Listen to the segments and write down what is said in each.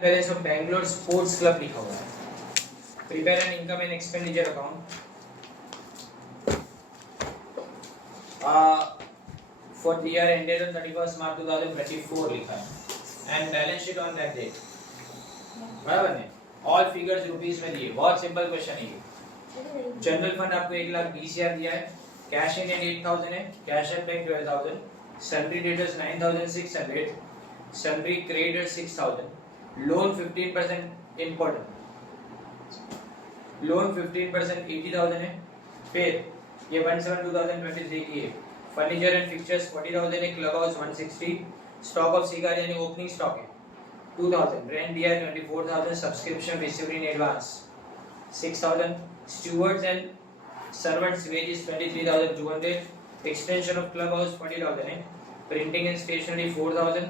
Balance of Bangalore sports club लिखा हुआ है। Prepare an income and expenditure account for the year ended on 31st March 2024 लिखा है and balance sheet on that date। बराबर है। all figures rupees में दिए। बहुत सिंपल क्वेश्चन है ये। जनरल फंड आपको 1,20,000 दिया है, कैश इन एंड 8,000 है, cash at bank 12,000, sundry debtors 9,600, sundry creditors 6,000, loan 15% important, loan 15% 80,000 है। फिर ये 1/7/2023 की है। फर्नीचर एंड फिक्चर्स 40,000 है, club house 160, stock of cigar यानी ओपनिंग स्टॉक है 2,000, रेंट दिया है 24,000, subscription received in advance 6,000, stewards and servants wages 23,200, extension of club house 40,000 है, printing and stationery 4,000,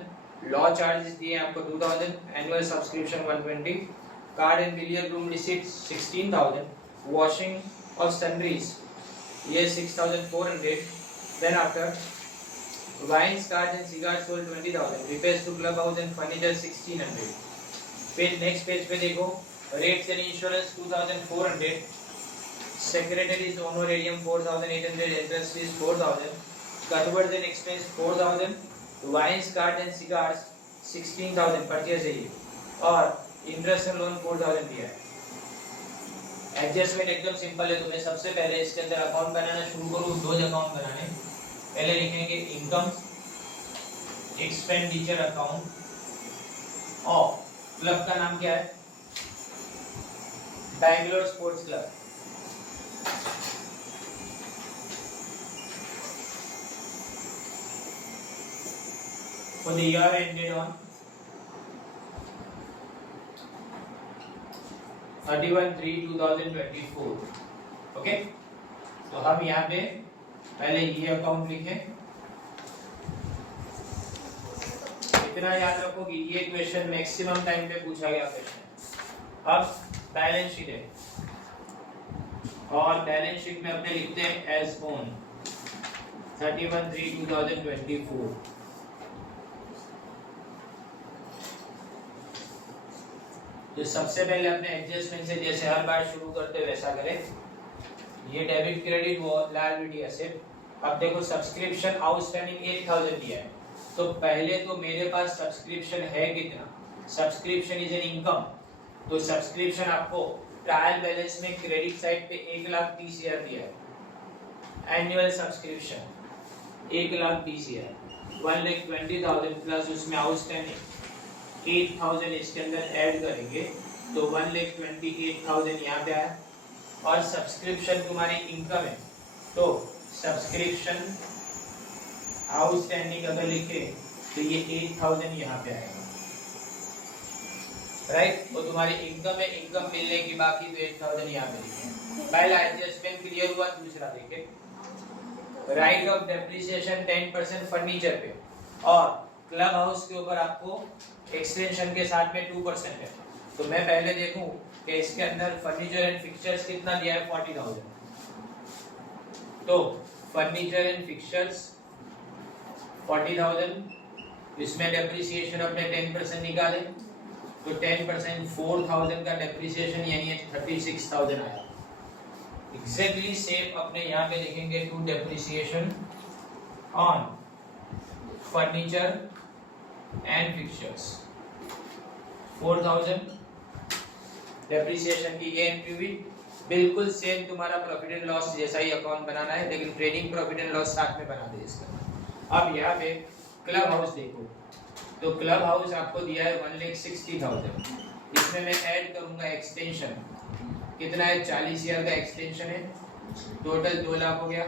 law charges दिए आपको 2,000, annual subscription 120, card and billiard room receipts 16,000, washing of sundries ये 6,400, then after wines, cards and cigars sold 20,000, repairs to club house and furniture 1,600। फिर next page पे देखो, rates and insurance 2,400, secretaries honorarium 4,800, interest fees 4,000, converts and expense 4,000, wines, cards and cigars 16,000 purchase है ये, और interest and loan 4,000 दिया है। Adjustment एकदम simple है। तुम्हें सबसे पहले इसके अंदर अकाउंट बनाना शुरू करो, दो अकाउंट बनाने। पहले लिखेंगे income expenditure account of club का नाम क्या है, Bangalore sports club. For the year ended on 31/3/2024। Okay, तो हम यहाँ पे पहले ये अकाउंट लिखें। इतना याद रखो कि ये क्वेश्चन मैक्सिमम टाइम पे पूछा गया क्वेश्चन। अब बैलेंस शीट है, और बैलेंस शीट में अपने लिखते हैं एज ओन 31/3/2024। तो सबसे पहले अपने एडजस्टमेंट से जैसे हर बार शुरू करते वैसा करें। ये डेबिट क्रेडिट वो लायबिलिटी एसेट। अब देखो सब्सक्रिप्शन आउटस्टैंडिंग 8,000 दिया है, तो पहले तो मेरे पास सब्सक्रिप्शन है कितना, सब्सक्रिप्शन इज एन इनकम, तो सब्सक्रिप्शन आपको ट्रायल बैलेंस में क्रेडिट साइड पे 1,30,000 दिया है। एनुअल सब्सक्रिप्शन 1,30,000, 1,20,000 प्लस उसमें आउटस्टैंडिंग 8,000 इसके अंदर ऐड करेंगे तो 1,28,000 यहाँ पे आया। और सब्सक्रिप्शन तुम्हारी इनकम है, तो सब्सक्रिप्शन आउटस्टैंडिंग अगर लिखे तो ये 8,000 यहाँ पे आएगा, राइट। तो तुम्हारी इनकम है, इनकम मिलने की बाकी तो 8,000 यहाँ पे लिखे। पहला एडजस्टमेंट क्लियर हुआ। दूसरा देखे, राइट ऑफ डेप्रिसिएशन 10% फर्नीचर पे, और क्लब हाउस के ऊपर आपको एक्सटेंशन के साथ में 2% है। तो मैं पहले देखूं कि इसके अंदर फर्नीचर एंड फिक्चर्स कितना दिया है, 40,000। तो फर्नीचर एंड फिक्चर्स 40,000, इसमें डेप्रिसिएशन अपने 10% निकाले, तो 10% 4,000 का डेप्रिसिएशन यानी 36,000 आया। एग्जैक्टली सेम अपने यहाँ पे लिखेंगे to depreciation on furniture and fixtures 4,000 depreciation की ये एंट्री हुई। बिल्कुल सेम तुम्हारा प्रॉफिट एंड लॉस जैसा ही अकाउंट बनाना है, लेकिन ट्रेडिंग प्रॉफिट एंड लॉस साथ में बना दे इसका। अब यहाँ पे क्लब हाउस देखो, तो क्लब हाउस आपको दिया है 1,60,000, इसमें मैं ऐड करूंगा एक्सटेंशन, कितना है 40,000 का एक्सटेंशन है, टोटल 2 लाख हो गया।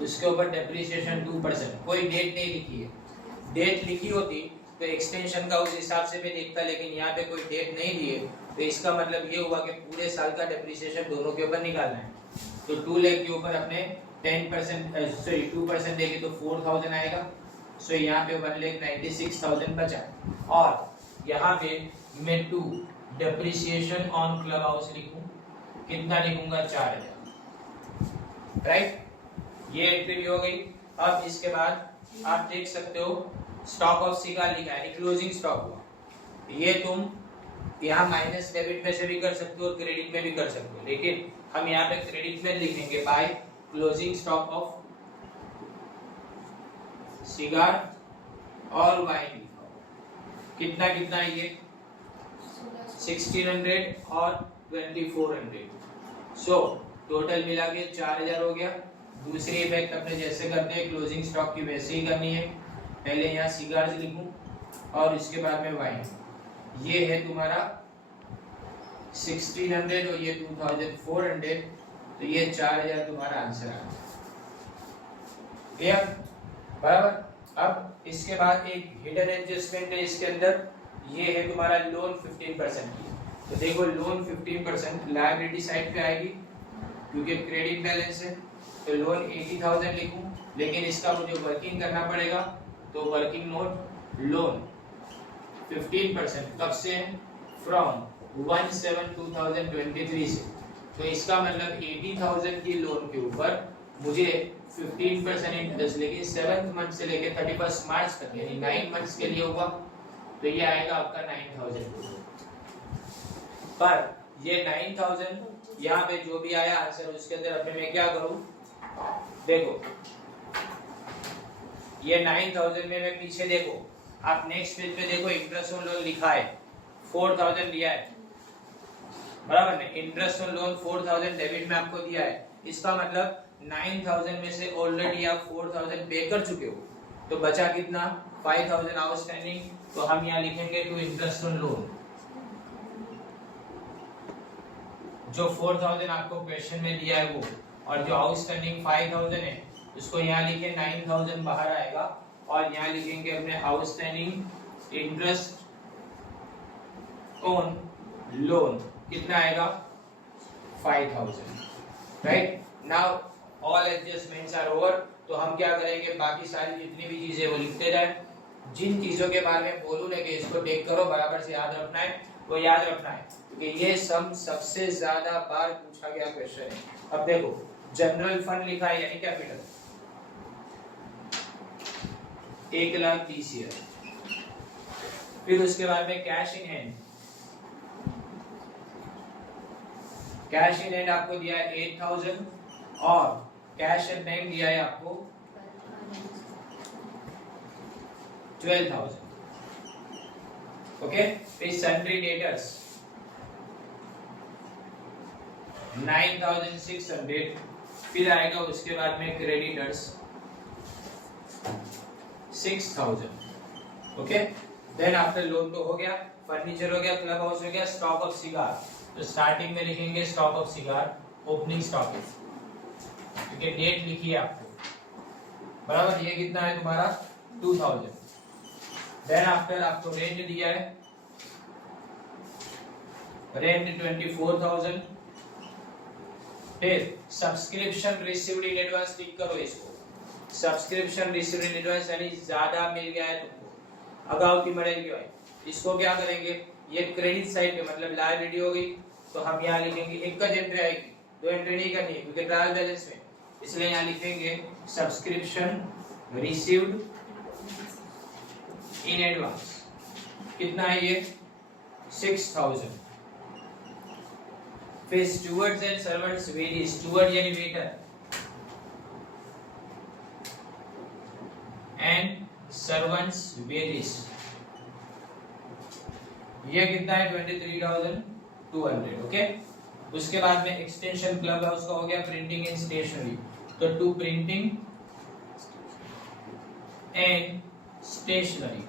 उसके ऊपर डेप्रिसिएशन 2%, कोई डेट नहीं लिखी है, डेट लिखी होती तो एक्सटेंशन का उस हिसाब से मैं देखता, लेकिन यहाँ पे कोई डेट नहीं दी है, तो इसका मतलब ये हुआ कि पूरे साल का डेप्रिसिएशन दोनों के ऊपर निकालना है। तो 2 लाख के ऊपर अपने 2% देंगे तो 4,000 आएगा। सो यहाँ पे 1,96,000 बचा, और यहाँ पे मैं 2 डेप्रिसिएशन ऑन क्लब हाउस लिखूं, कितना लिखूंगा 4,000, राइट। ये एंट्री भी हो गई। अब इसके बाद आप देख सकते हो स्टॉक ऑफ सिगार लिखा है, क्लोजिंग स्टॉक हुआ ये तुम यहाँ माइनस डेबिट में से भी कर सकते हो और क्रेडिट में भी कर सकते हो, लेकिन हम यहाँ पे क्रेडिट में लिखेंगे by closing stock of cigar और वाइन। कितना कितना ये 1600 और 2400, सो टोटल मिला के 4000 हो गया। दूसरी इफेक्ट अपने जैसे करते हैं क्लोजिंग स्टॉक की वैसे ही करनी है, पहले यहाँ सिगार्स लिखूं और इसके बाद में वाइन। ये है तुम्हारा 1600 और ये 2400, तो ये 4000 तुम्हारा आंसर आ गया, बराबर। अब इसके बाद एक हिडन एडजस्टमेंट है इसके अंदर, ये है तुम्हारा लोन 15% की। तो देखो लोन 15% लायबिलिटी साइड पे आएगी क्योंकि क्रेडिट बैलेंस है, तो लोन 80,000 लिखूं, लेकिन इसका मुझे वर्किंग करना पड़ेगा, तो वर्किंग नोट लोन 15% कब से है, फ्रॉम 1/7/2023 से। तो इसका मतलब 80,000 की लोन के ऊपर मुझे 15% इंटरेस्ट, लेकिन 7th मंथ से लेके 31 मार्च तक यानी 9 मंथ्स के लिए होगा, तो ये आएगा आपका 9,000। पर ये 9,000 यहाँ पे जो भी आया आंसर उसके अंदर अपने मैं क्या करूं, देखो ये 9,000 में मैं पीछे देखो, आप नेक्स्ट पेज पे देखो इंटरेस्ट ऑन लोन लिखा है 4,000 दिया है, बराबर है। इंटरेस्ट ऑन लोन 4,000 डेबिट में आपको दिया है, इसका मतलब 9,000 में से ऑलरेडी आप 4,000 पे कर चुके हो, तो बचा कितना 5,000 आउटस्टैंडिंग। तो हम यहाँ लिखेंगे टू इंटरेस्ट ऑन लोन, जो 4,000 आपको क्वेश्चन में दिया है वो, और जो आउटस्टैंडिंग 5,000 है उसको यहाँ लिखे 9,000 बाहर आएगा, और यहाँ लिखेंगे अपने आउटस्टैंडिंग इंटरेस्ट ऑन लोन कितना आएगा 5,000, right. Now all adjustments are over, तो हम क्या करेंगे बाकी सारी जितनी भी चीजें वो लिखते जाए, जिन चीजों के बारे में बोलूं ना कि इसको टेक करो बराबर से याद रखना है वो याद रखना है, क्योंकि ये सबसे ज्यादा बार पूछा गया क्वेश्चन है। अब देखो जनरल फंड लिखा है यानी कैपिटल 1,30,000, फिर उसके बाद में cash in hand, cash in hand आपको दिया है 8,000 और कैश एट बैंक दिया है आपको 12,000, ओके। फिर सन्ड्री डेटर्स 9,600, फिर आएगा उसके बाद में creditors 6,000, okay. Then after loan तो हो गया, फर्नीचर हो गया, क्लब हाउस हो गया, स्टॉक ऑफ सिगार। तो स्टार्टिंग में लिखेंगे stock of cigar opening stock, क्योंकि डेट लिखी है आपको, बराबर। ये कितना है तुम्हारा 2,000। देन आफ्टर आपको रेंट दिया है, रेंट 24,000। फिर सब्सक्रिप्शन रिसीव्ड इन एडवांस, टिक करो इसको, सब्सक्रिप्शन रिसीव्ड इन एडवांस यानी ज्यादा मिल गया है तुमको, अगाउ की मरेगी भाई। इसको क्या करेंगे, ये क्रेडिट साइड पे मतलब लायबिलिटी हो गई, तो हम यहाँ लिखेंगे एक का एंट्री आएगी, दो एंट्री नहीं करनी है क्योंकि ट्रायल बैलेंस में, इसलिए यहाँ लिखेंगे सब्सक्रिप्शन रिसीव्ड इन एडवांस। कितना है ये 6,000। फिर स्टूवर्ड्स एंड सर्वेंट्स वेरी, स्टूवर्ड यानी वेटर एंड सर्वेंट्स वेरीज, ये कितना है 23,200, ओके। उसके बाद में एक्सटेंशन क्लब हाउस का हो गया प्रिंटिंग एंड स्टेशनरी, तो टू प्रिंटिंग एंड स्टेशनरी,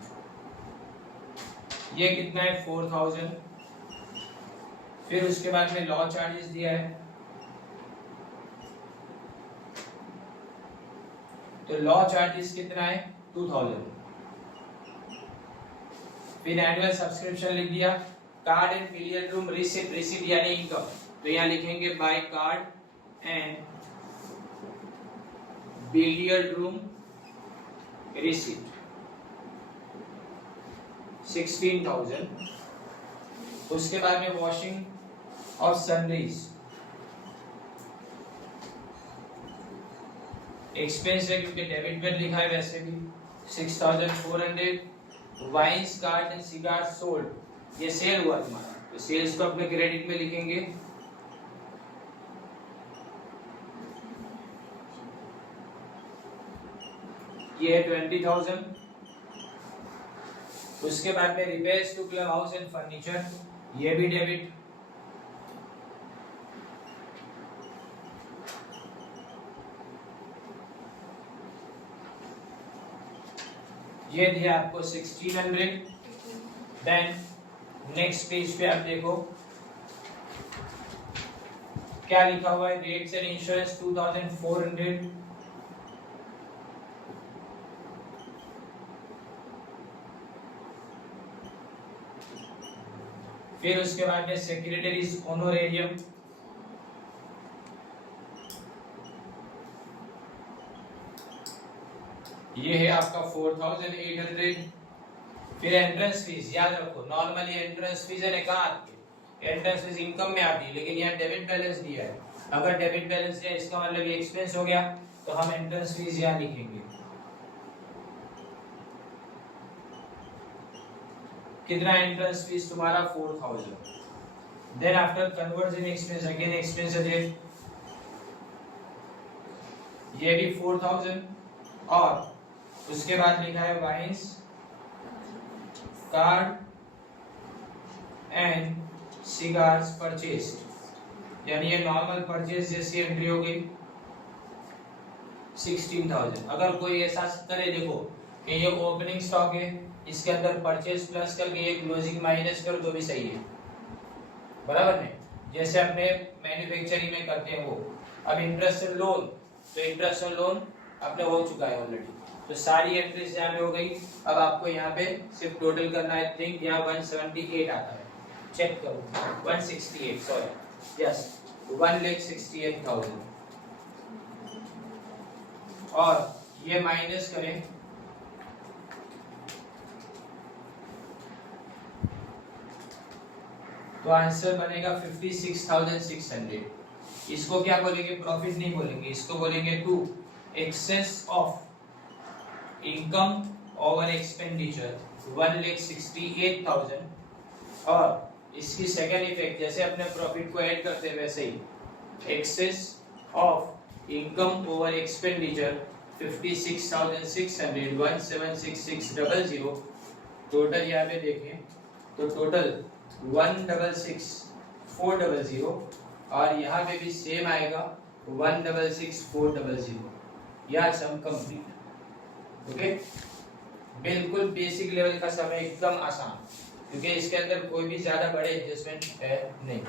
ये कितना है 4,000। फिर उसके बाद में लॉ चार्जेस दिया है, तो लॉ चार्जेस कितना है 2,000। फिर एनुअल सब्सक्रिप्शन लिख दिया, card and billiard room receipt, receipt यानी इनकम, तो यहाँ लिखेंगे by card and billiard room receipt 16,000। उसके बाद में वॉशिंग और सनराइज एक्सपेंस है क्योंकि डेबिट में लिखा है वैसे भी 6,400। Wines card and cigar sold ये सेल हुआ तुम्हारा, तो सेल्स को अपने क्रेडिट में लिखेंगे। ये है 20,000। उसके बाद में repairs to club house and furniture, ये भी डेबिट। ये दिया आपको 1600। देन नेक्स्ट पेज पे आप देखो क्या लिखा हुआ है, रेट्स एंड इंश्योरेंस 2400। फिर उसके बाद में सेक्रेटरीज ऑनोरेरियम, ये है आपका 4800। फिर एंट्रेंस फीस, याद रखो नॉर्मली एंट्रेंस फीस है कहाँ आती है, एंट्रेंस फीस इनकम में आती है, लेकिन यहाँ डेबिट बैलेंस दिया है। अगर डेबिट बैलेंस है इसका मतलब ये एक्सपेंस हो गया, तो हम एंट्रेंस फीस यहाँ लिखेंगे। कितना एंट्रेंस फीस तुम्हारा 4000। Then after conversion expense, again expense है, ये भी 4000। और उसके बाद लिखा है wines, card and cigars purchase, यानी ये नॉर्मल परचेज जैसी एंट्री हो गई 16,000। अगर कोई ऐसा करे देखो कि ये ओपनिंग स्टॉक है, इसके अंदर परचेज प्लस करके ये क्लोजिंग माइनस करो तो भी सही है, बराबर नहीं, जैसे अपने मैन्युफैक्चरिंग में करते हैं वो। अब इंटरेस्ट लोन, तो इंटरेस्ट लोन अपने हो चुका है ऑलरेडी, तो सारी एंट्रीज यहाँ पे हो गई। अब आपको यहाँ पे सिर्फ टोटल करना है, थिंक यहाँ 178 आता है, चेक करो 168, सॉरी यस 1,68,000। और ये माइनस करें तो आंसर बनेगा 56,600। इसको क्या बोलेंगे, प्रॉफिट नहीं बोलेंगे, इसको बोलेंगे to excess of income over expenditure 1,68,000। और इसकी सेकेंड इफेक्ट, जैसे अपने प्रॉफिट को ऐड करते हैं वैसे ही, excess of income over expenditure 56,600 1,766,000। Total यहाँ पे देखें तो टोटल 1,66,400 और यहाँ पे भी सेम आएगा 1,66,400। यह सम कंप्लीट। ओके, बिल्कुल बेसिक लेवल का सम है, एकदम आसान, क्योंकि इसके अंदर कोई भी ज्यादा बड़े एडजस्टमेंट है नहीं।